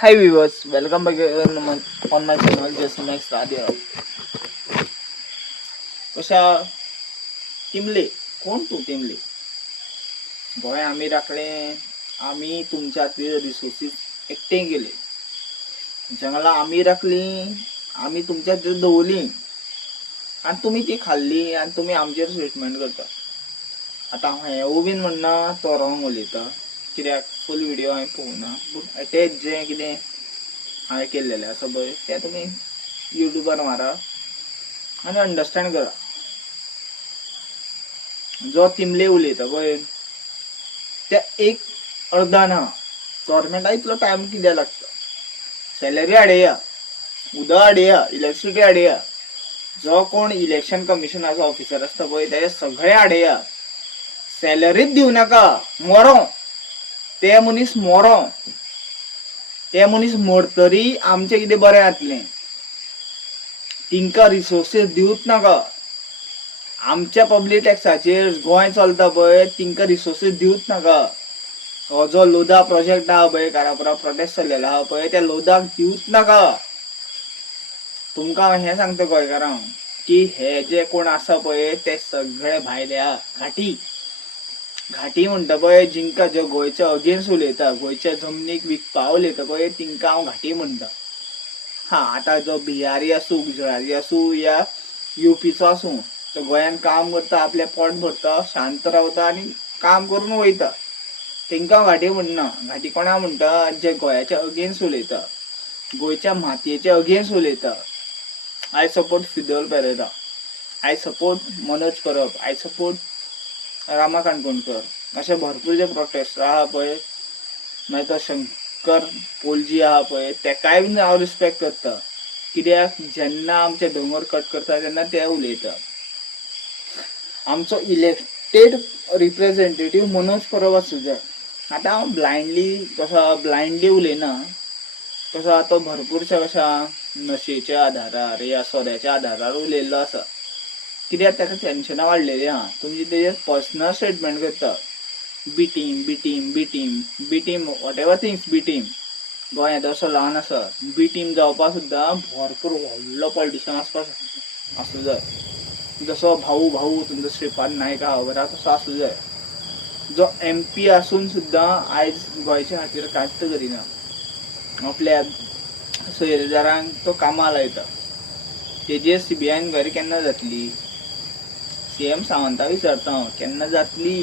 Hi viewers, welcome back on my channel Jason Max Radio. कशा टिमले कोण तू टिमले गोय आम्ही राखले आम्ही तुमच्यातील रिसोर्सेस एकटे गेले जंगला आम्ही राखली आम्ही तुमच्यातील दवली आणि तुम्ही ती खाल्ली आणि तुम्ही आमचेर ट्रीटमेंट करता. आता हें बीन म्हणना तो रॉंग उलयता कित्याक फूल व्हिडिओ हांवें पळोवना बट अटॅच जें कितें हांवें केल्लेलें आसा पळय तें तुमी युट्यूबार मारा आनी अंडरस्टँड करा. जो तिमले उलयता पळय त्या एक अर्दान आहा गव्हर्मेंटाक इतलो टायम कित्याक लागता. सॅलरी आडया उदक आडया इलेक्ट्रिसिटी आडया जो कोण इलेक्शन कमिशनाचो ऑफिसर आसता पळय ते सगळे आडया सॅलरीच दिव नाका मरो ते मनीस मरो ते मनीस मरतरी आमचें कितें बरें जातलें. तिंका रिसोर्सीस दिवच नाका. आमच्या पब्लीक टॅक्साचेर गोंय चलता पळय तिंका रिसोर्सीस दिवच नाका. हो जो लोदा प्रोजेक्ट आहा पळय कारापुरा प्रोटेस्ट चल्लेलो आहा पळय त्या लोदाक दिवच नाका. तुमकां हें सांगता गोंयकारांक की हे जे कोण आसा पळय ते सगळे भायले आहा घाटी म्हणटा पळय जिंका ज्यो गोंयच्या अगेन्स्ट उलयता गोंयच्या जमनीक विकपा उलयता पळय तिंका हांव घाटी म्हणटा. आतां जो बिहारी आसूं गुजराती आसूं या युपीचो आसूं तो गोंयान काम करता आपलें पोट भरता शांत रावता आनी काम करून वयता तेंकां हांव घाटी म्हणना. घाटी कोणा म्हणटा जे गोंयाच्या अगेन्स्ट उलयता गोंयच्या मातयेच्या अगेन्स्ट उलयता. I support Fidel Pereira, I support Manoj Parab, I support Rama Kankonkar अशे भरपूर जे प्रोटेस्टर आहा पळय मागीर तो शंकर पोलजी आहा पळय तेकाय बीन हांव रिस्पेक्ट करता कित्याक जेन्ना आमचे दोंगर कट करता तेन्ना ते उलयता. आमचो इलेक्टेड रिप्रेझेंटेटिव्ह मनोज परब आसूं जाय. आतां हांव ब्लायंडली उलयना कसो तो भरपूरशा कशा नशेच्या आधारार या सोऱ्याच्या आधारार उलयल्लो आसा कित्याक ताका टेन्शनां वाडलेलीं आहा. तुमी तेजेर पर्सनल स्टेटमेंट करता B team whatever things B team गोंय येदो असो ल्हान आसा बी टीम जावपाक सुद्दां भरपूर व्हडलो पॉलिटिशियन आसूं जाय. जसो भाऊ तुमचो श्रीपाद नायक आहा बरा तसो आसूं जाय जो MP आसून सुद्दां आयज गोंयच्या खातीर कांयच करिना. आपल्या सोयरेदारांक तो कामां लायता. तेजेर CBI इन्क्वायरी केन्ना जातली CM सावंताक विचारता हांव केन्ना जातली.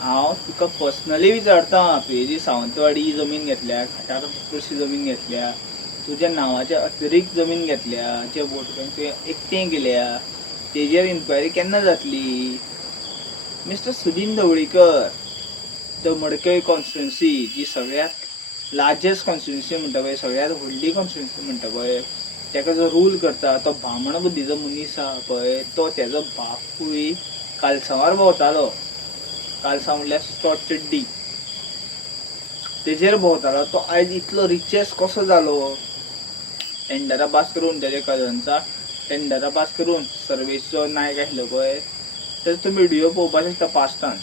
हांव तुका पर्सनली विचारता तुवें जी सावंतवाडी जमीन घेतल्या घाटार भरपूरशी जमीन घेतल्या तुज्या नांवाच्या अतिरिक्त जमीन घेतल्या जे वोट बँक तुवें एकटें केल्या तेजेर इन्क्वायरी केन्ना जातली. मिस्टर सुदीन ढवळीकर द मडकय कॉन्स्टिट्युएन्सी जी सगळ्यात लार्जेस्ट कॉन्स्टिट्युएन्सी म्हणटा पळय सगळ्यात व्हडली कॉन्स्टिट्युएन्सी म्हणटा पळय तेका जो रूल करता तो ब्राह्मण बुद्धीचो मनीस आहा पळय तो तेजो बापूय कालसांवार भोंवतालो. कालसां म्हणल्यार स्टॉट चड्डी तेजेर भोंवतालो. तो आयज इतलो रिचेस्ट कसो जालो टेंडरां पास करून तेजे कजन्सा टेंडरां पास करून सर्वेचो नायक आसलो पळय तेजो तुमी व्हिडिओ पळोवपाक शकता पास्टान.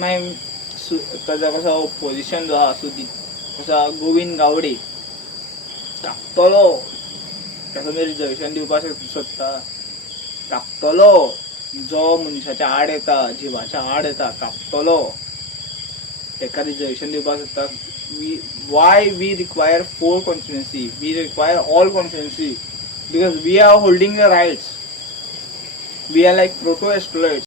मागीर ताजो कसो ऑपोजिशन जो आहा कसो गोविंद गावडे कापतलो ताका तुमी रिजर्वेशन दिवपाक सोदता कापतलो जो मनशाच्या आड येता जिवाच्या आड येता कापतलो तेका रिजर्वेशन दिवपाक सोदता. why we require 4 constituency, we require all constituency because we are holding the rights, we are like proto exploits.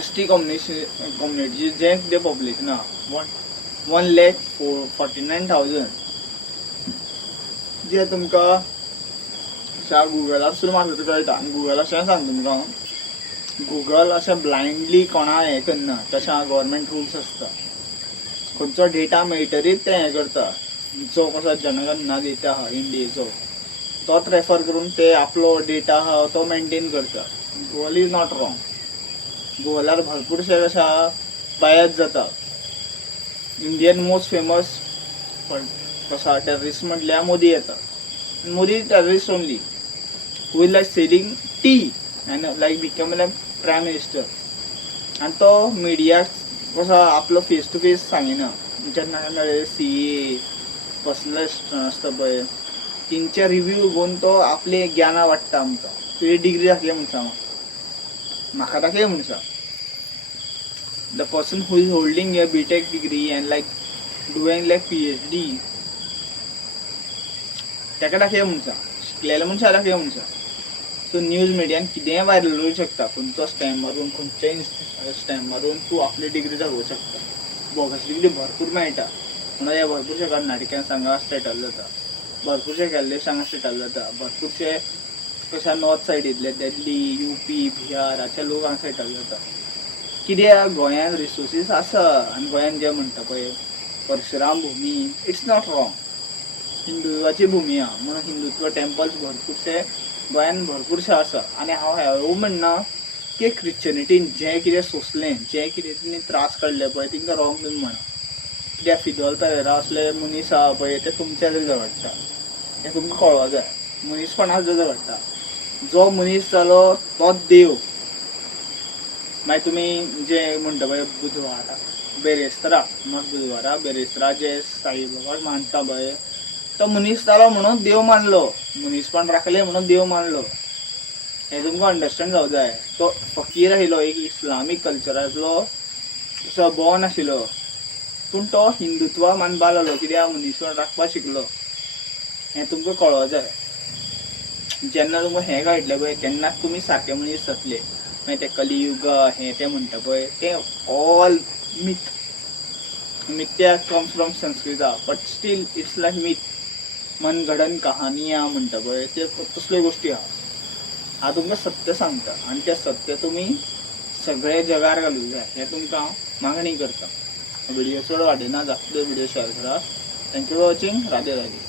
ST community जे कितें पॉप्युलेशन आहा 1,49,000 जे तुमकां गुगलार सुद्दां मारता कळटा. आनी गुगल अशें सांग तुमकां गुगल अशें ब्लायंडली कोणा हें करना तशें गव्हर्मेंट रुल्स आसता. खंयचो डेटा मेळटरीच तें हें करता. जो कसो जनगणना डेटा आहा इंडियेचो तोच रेफर करून ते आपलो डेटा आहा तो मेंटेन करता. Google is not wrong. गुगलार भरपूरशे कशें आहा बायस जाता. इंडियन मोस्ट फेमस कसो टेररिस्ट म्हटल्यार मोदी येता. Modi terrorist only who is like selling tea and like become like prime minister and तो मिडिया कसं आपलं फेस टू फेस सांगिना जेन्ना CA कसले असता पळय तेंचे रिव्ह्यू घेवन तो आपले ज्ञाना वाडटा आमकां. तुवें डिग्री दाखले म्हूण सांग, म्हाका दाखय म्हूण सांग. The person who is holding a BTech degree and like doing like PhD ताका दाखय म्हूण सांग, शिकलेल्या मनशाक दाखय म्हूण सांग. सो न्यूज मिडियान कितेंय व्हायरल करूंक शकता, खंयचो स्टॅम्प मारून खंयचेय स्टॅम्प मारून तूं आपली डिग्री दाखोवंक शकता. बोगस डिग्री भरपूर मेळटा म्हणून ह्या भरपूरशे कर्नाटक्यान सांगा सेटल जाता, भरपूरशे कॅलेशांगा सेटल जाता, भरपूरशे कशा नॉर्थ सायडींतले दिल्ली UP बिहार हाचे लोक हांगा सेटल जाता. कित्याक गोंयांत रिसोर्सीस आसा आनी गोंयांत जे म्हणटा पळय परशुराम भुमी इट्स नॉट रॉंग. हिंदुत्वाची भुमी आहा म्हणून हिंदुत्व टेम्पल्स भरपूरशे गोंयांत भरपूरशे आसा. आनी हांव हेवूय म्हणना की क्रिश्चनिटीन जें कितें सोंसलें, जें कितें तेणी त्रास काडले पळय तेंकां रॉंग तुमी म्हणा. कित्याक फिदोल पेरेरा असले मनीस आहा पळय ते तुमच्या नजर वाडटा, हें तुमकां कळों जाय. मनीसपणान नजर वाडटा. जो मनीस जालो तोच देव. मागीर तुमी जे म्हणटा पळय बुधवारा बेरेस्तारा, बुधवारा बेरेस्तारा जे साईबाबाक मानता पळय तो मनीस जालो म्हणून देव मानलो, मनीसपण राखलें म्हणून देव मानलो. हें तुमकां अंडरस्टँड जावंक जाय. तो फकीर आशिल्लो, एक इस्लामीक कल्चरांतलो असो बॉर्न आशिल्लो, पूण तो हिंदुत्वा मानपा लागलो कित्याक मनीसपण राखपाक शिकलो. हें तुमकां कळों जाय. जेन्ना तुमकां हें कळटलें पळय तेन्नाच तुमी सारके मनीस जातले. मागीर तें कलियुग हें तें म्हणटा पळय तें ऑल मिथ. मिथ्या कम्स फ्रॉम संस्कृता but still it's like myth. मनगडन कहानिया म्हणटा पळय ते तसल्यो गोश्टी आहा. हांव तुमकां सत्य सांगता आनी तें सत्य तुमी सगळे जगार घालूंक जाय हें तुमकां हांव मागणी करता. व्हिडिओ चड वाडयना, जातलो व्हिडिओ शेअर करा. Thank you for watching. Radhe Radhe.